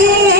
see